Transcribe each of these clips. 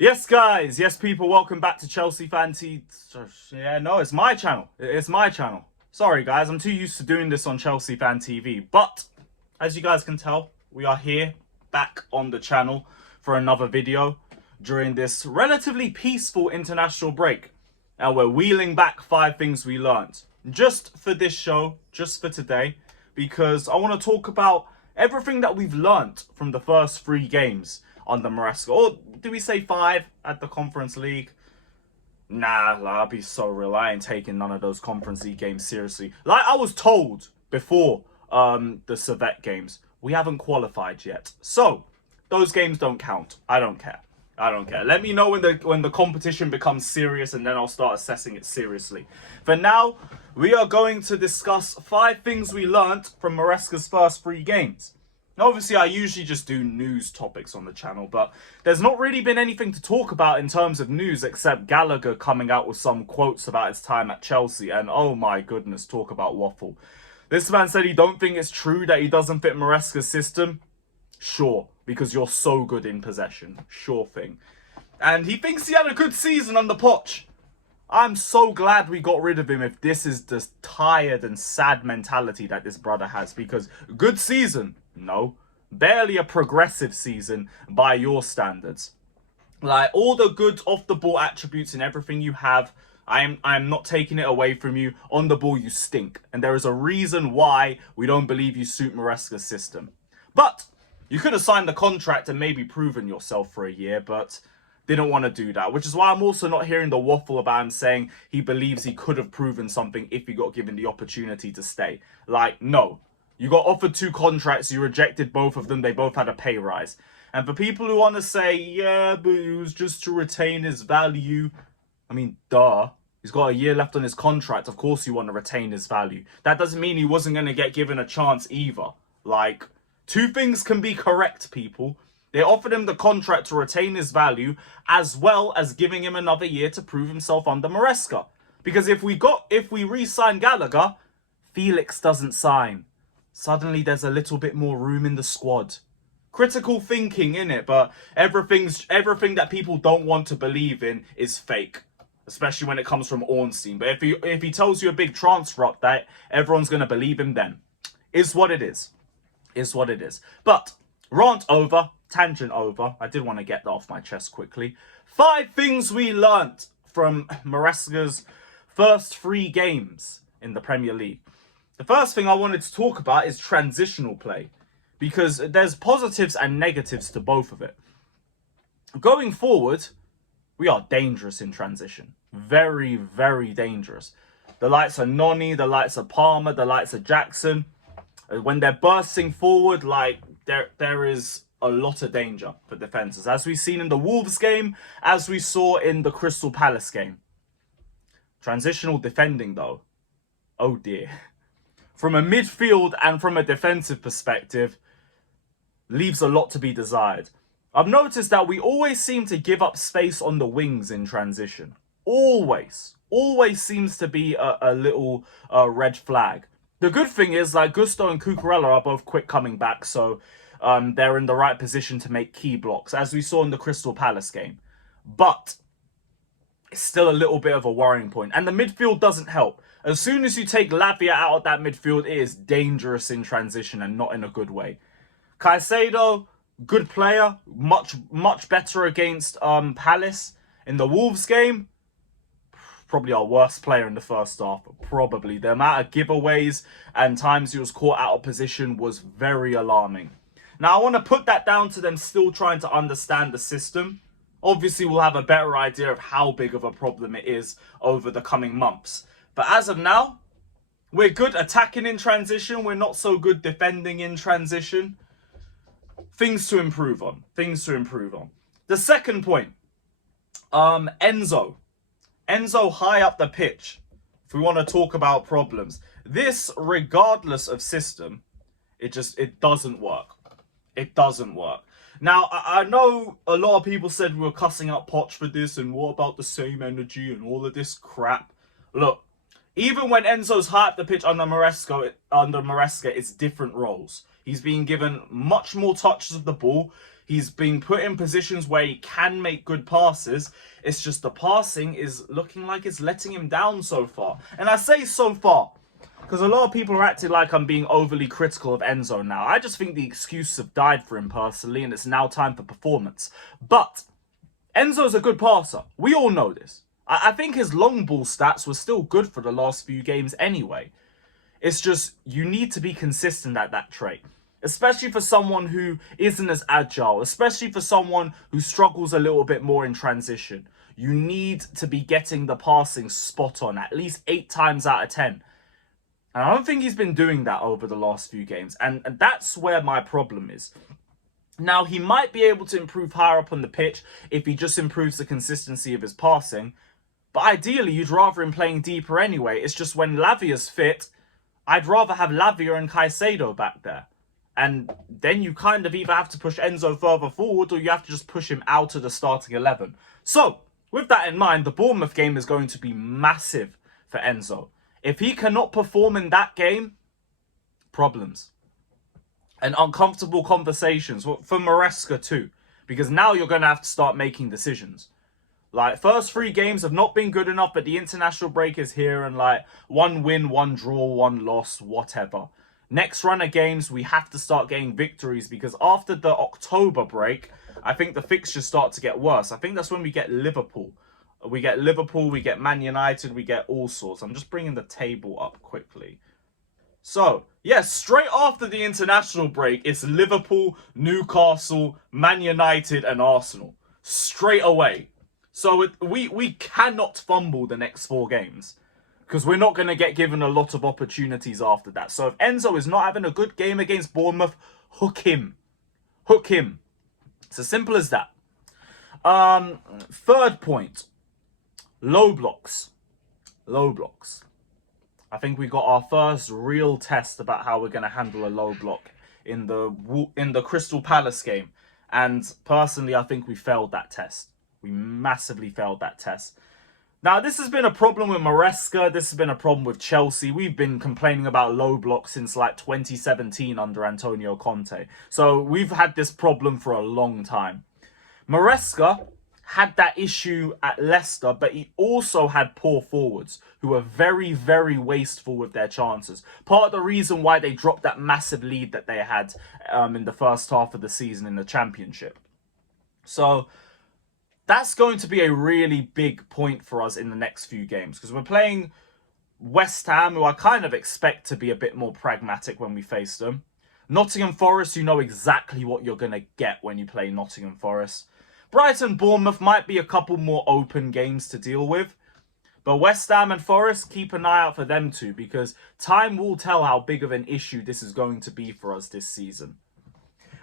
Yes, guys. Yes, people. Welcome back to Chelsea Fan T. Yeah, no, it's my channel. It's my channel. Sorry, guys. I'm too used to doing this on Chelsea Fan TV. But, as you guys can tell, we are here, back on the channel for another video during this relatively peaceful international break. Now, we're wheeling back 5 things we learned. Just for this show, just for today, because I want to talk about everything that we've learnt from the first 3 games on the Maresca'S. Or do we say 5 at the Conference League? Nah, I'll be so real. I ain't taking none of those Conference League games seriously. Like I was told before the Savić games, we haven't qualified yet. So, those games don't count. I don't care. I don't care. Let me know when the competition becomes serious, and then I'll start assessing it seriously. For now, we are going to discuss 5 things we learnt from Maresca'S first 3 games. Now, obviously, I usually just do news topics on the channel, but there's not really been anything to talk about in terms of news except Gallagher coming out with some quotes about his time at Chelsea, and oh my goodness, talk about waffle. This man said he don't think it's true that he doesn't fit Maresca'S system. Sure, because you're so good in possession. Sure thing. And he thinks he had a good season under Poch. I'm so glad we got rid of him if this is the tired and sad mentality that this brother has. Because good season? No. Barely a progressive season by your standards. Like, all the good off-the-ball attributes and everything you have, I'm not taking it away from you. On the ball, you stink. And there is a reason why we don't believe you suit Maresca'S system. But you could have signed the contract and maybe proven yourself for a year, but didn't want to do that. Which is why I'm also not hearing the waffle about him saying he believes he could have proven something if he got given the opportunity to stay. Like, no. You got offered 2 contracts, you rejected both of them, they both had a pay rise. And for people who want to say, yeah, but it was just to retain his value. I mean, duh. He's got a year left on his contract. Of course you want to retain his value. That doesn't mean he wasn't going to get given a chance either. Like, 2 things can be correct, people. They offered him the contract to retain his value, as well as giving him another year to prove himself under Maresca. Because if we re-sign Gallagher, Felix doesn't sign. Suddenly there's a little bit more room in the squad. Critical thinking, innit? But everything that people don't want to believe in is fake. Especially when it comes from Ornstein. But if he tells you a big transfer update, everyone's going to believe him then. Is what it is. Is what it is. But rant over, tangent over. I did want to get that off my chest quickly. 5 things we learnt from Maresca'S first 3 games in the Premier League. The first thing I wanted to talk about is transitional play, because there's positives and negatives to both of it. Going forward, we are dangerous in transition. Very, very dangerous. The likes of Noni, the likes of Palmer, the likes of Jackson, when they're bursting forward, like, there is a lot of danger for defenses. As we've seen in the Wolves game, as we saw in the Crystal Palace game. Transitional defending, though. Oh, dear. From a midfield and from a defensive perspective, leaves a lot to be desired. I've noticed that we always seem to give up space on the wings in transition. Always. Always seems to be a little red flag. The good thing is, like, Gusto and Cucurella are both quick coming back, so they're in the right position to make key blocks, as we saw in the Crystal Palace game. But it's still a little bit of a worrying point. And the midfield doesn't help. As soon as you take Lavia out of that midfield, it is dangerous in transition and not in a good way. Caicedo, good player, much better against Palace. In the Wolves game, probably our worst player in the first half. Probably. The amount of giveaways and times he was caught out of position was very alarming. Now, I want to put that down to them still trying to understand the system. Obviously, we'll have a better idea of how big of a problem it is over the coming months. But as of now, we're good attacking in transition. We're not so good defending in transition. Things to improve on. Things to improve on. The second point. Enzo. Enzo high up the pitch. If we want to talk about problems. This, regardless of system, it doesn't work. It doesn't work. Now, I know a lot of people said we were cussing out Poch for this, and what about the same energy and all of this crap. Look, even when Enzo's high up the pitch under Maresca, it's different roles. He's being given much more touches of the ball. He's being put in positions where he can make good passes. It's just the passing is looking like it's letting him down so far. And I say so far because a lot of people are acting like I'm being overly critical of Enzo now. I just think the excuses have died for him personally, and it's now time for performance. But Enzo's a good passer. We all know this. I think his long ball stats were still good for the last few games anyway. It's just you need to be consistent at that trait. Especially for someone who isn't as agile. Especially for someone who struggles a little bit more in transition. You need to be getting the passing spot on at least 8 times out of 10. And I don't think he's been doing that over the last few games. And that's where my problem is. Now, he might be able to improve higher up on the pitch if he just improves the consistency of his passing. But ideally, you'd rather him playing deeper anyway. It's just when Lavia's fit, I'd rather have Lavia and Caicedo back there. And then you kind of either have to push Enzo further forward or you have to just push him out of the starting 11. So, with that in mind, the Bournemouth game is going to be massive for Enzo. If he cannot perform in that game, problems. And uncomfortable conversations for Maresca too. Because now you're going to have to start making decisions. Like, first 3 games have not been good enough, but the international break is here and like 1 win, 1 draw, 1 loss, whatever. Next run of games, we have to start getting victories because after the October break, I think the fixtures start to get worse. I think that's when we get Liverpool. We get Liverpool, we get Man United, we get all sorts. I'm just bringing the table up quickly. So, yes, straight after the international break, it's Liverpool, Newcastle, Man United and Arsenal. Straight away. So we cannot fumble the next 4 games. Because we're not going to get given a lot of opportunities after that. So if Enzo is not having a good game against Bournemouth, hook him. Hook him. It's as simple as that. Third point. Low blocks. Low blocks. I think we got our first real test about how we're going to handle a low block in the Crystal Palace game. And personally, I think we failed that test. We massively failed that test. Now, this has been a problem with Maresca. This has been a problem with Chelsea. We've been complaining about low blocks since like 2017 under Antonio Conte. So we've had this problem for a long time. Maresca had that issue at Leicester, but he also had poor forwards who were very, very wasteful with their chances. Part of the reason why they dropped that massive lead that they had in the first half of the season in the Championship. So that's going to be a really big point for us in the next few games because we're playing West Ham, who I kind of expect to be a bit more pragmatic when we face them. Nottingham Forest, you know exactly what you're going to get when you play Nottingham Forest. Brighton, Bournemouth might be a couple more open games to deal with. But West Ham and Forest, keep an eye out for them too because time will tell how big of an issue this is going to be for us this season.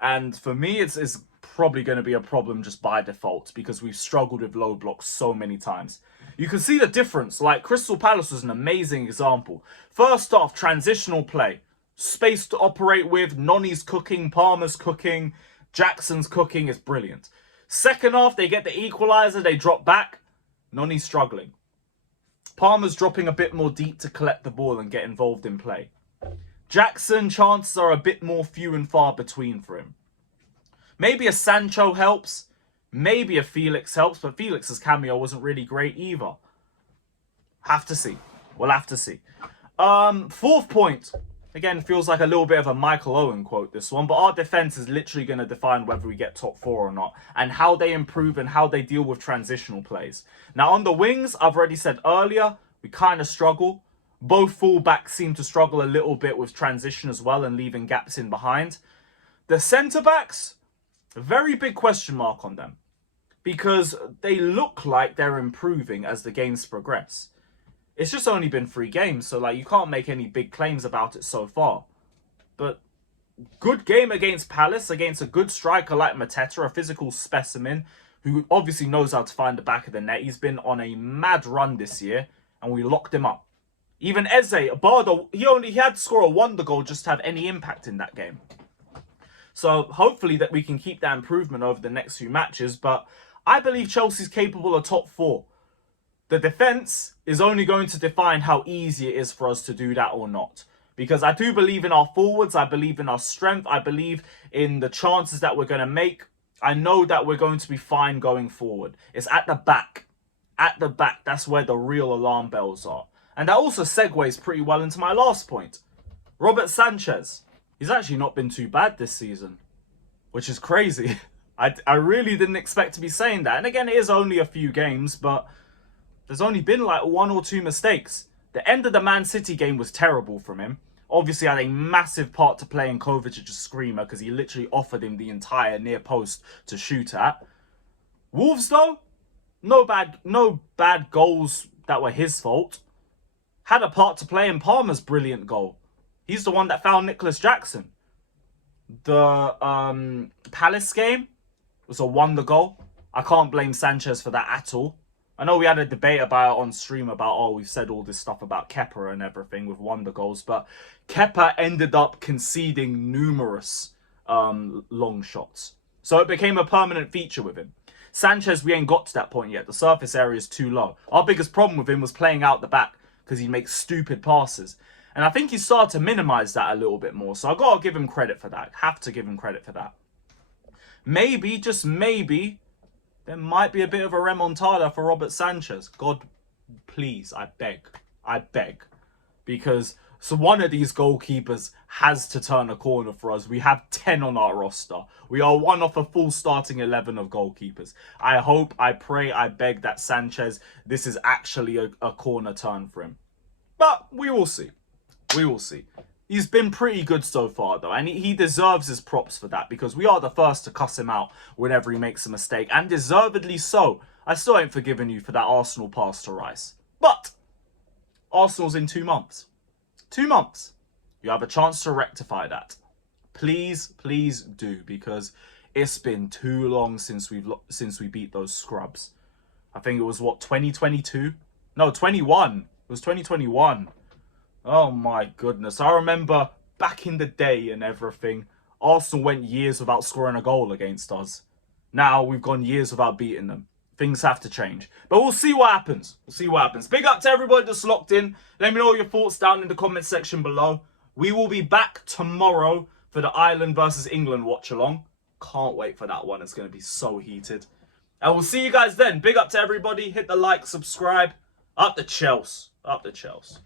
And for me, it's probably going to be a problem just by default because we've struggled with low blocks so many times. You can see the difference. Like, Crystal Palace was an amazing example. First off, transitional play. Space to operate with. Noni's cooking. Palmer's cooking. Jackson's cooking. It's brilliant. Second half, they get the equaliser. They drop back. Noni's struggling. Palmer's dropping a bit more deep to collect the ball and get involved in play. Jackson, chances are a bit more few and far between for him. Maybe a Sancho helps. Maybe a Felix helps. But Felix's cameo wasn't really great either. Have to see. We'll have to see. Fourth point. Again, feels like a little bit of a Michael Owen quote, this one. But our defence is literally going to define whether we get top 4 or not. And how they improve and how they deal with transitional plays. Now, on the wings, I've already said earlier, we kind of struggle. Both fullbacks seem to struggle a little bit with transition as well and leaving gaps in behind. The centre-backs, a very big question mark on them. Because they look like they're improving as the games progress. It's just only been 3 games, so like you can't make any big claims about it so far. But good game against Palace, against a good striker like Mateta, a physical specimen, who obviously knows how to find the back of the net. He's been on a mad run this year, and we locked him up. Even Eze, Bardo, he had to score a wonder goal just to have any impact in that game. So hopefully that we can keep that improvement over the next few matches. But I believe Chelsea's capable of top 4. The defence is only going to define how easy it is for us to do that or not. Because I do believe in our forwards. I believe in our strength. I believe in the chances that we're going to make. I know that we're going to be fine going forward. It's at the back. At the back, that's where the real alarm bells are. And that also segues pretty well into my last point. Robert Sanchez. He's actually not been too bad this season, which is crazy. I really didn't expect to be saying that. And again, it is only a few games, but there's only been like 1 or 2 mistakes. The end of the Man City game was terrible from him. Obviously had a massive part to play in Kovacic's screamer because he literally offered him the entire near post to shoot at. Wolves though, no bad goals that were his fault. Had a part to play in Palmer's brilliant goal. He's the one that found Nicholas Jackson. The Palace game was a wonder goal. I can't blame Sanchez for that at all. I know we had a debate about it on stream about, oh, we've said all this stuff about Kepa and everything with wonder goals, but Kepa ended up conceding numerous long shots. So it became a permanent feature with him. Sanchez, we ain't got to that point yet. The surface area is too low. Our biggest problem with him was playing out the back because he makes stupid passes. And I think he started to minimise that a little bit more. So I got to give him credit for that. Have to give him credit for that. Maybe, just maybe, there might be a bit of a remontada for Robert Sanchez. God, please, I beg. Because so one of these goalkeepers has to turn a corner for us. We have 10 on our roster. We are one off a full starting 11 of goalkeepers. I hope, I pray, I beg that Sanchez, this is actually a corner turn for him. But we will see. We will see. He's been pretty good so far, though, and he deserves his props for that because we are the first to cuss him out whenever he makes a mistake, and deservedly so. I still ain't forgiven you for that Arsenal pass to Rice. But Arsenal's in 2 months. 2 months. You have a chance to rectify that. Please, please do, because it's been too long since we beat those scrubs. I think it was, what, 2022? No, 21. It was 2021. Oh my goodness. I remember back in the day and everything, Arsenal went years without scoring a goal against us. Now we've gone years without beating them. Things have to change. But we'll see what happens. We'll see what happens. Big up to everybody that's locked in. Let me know your thoughts down in the comment section below. We will be back tomorrow for the Ireland versus England watch along. Can't wait for that one. It's going to be so heated. And we'll see you guys then. Big up to everybody. Hit the like, subscribe. Up the Chelsea. Up the Chelsea.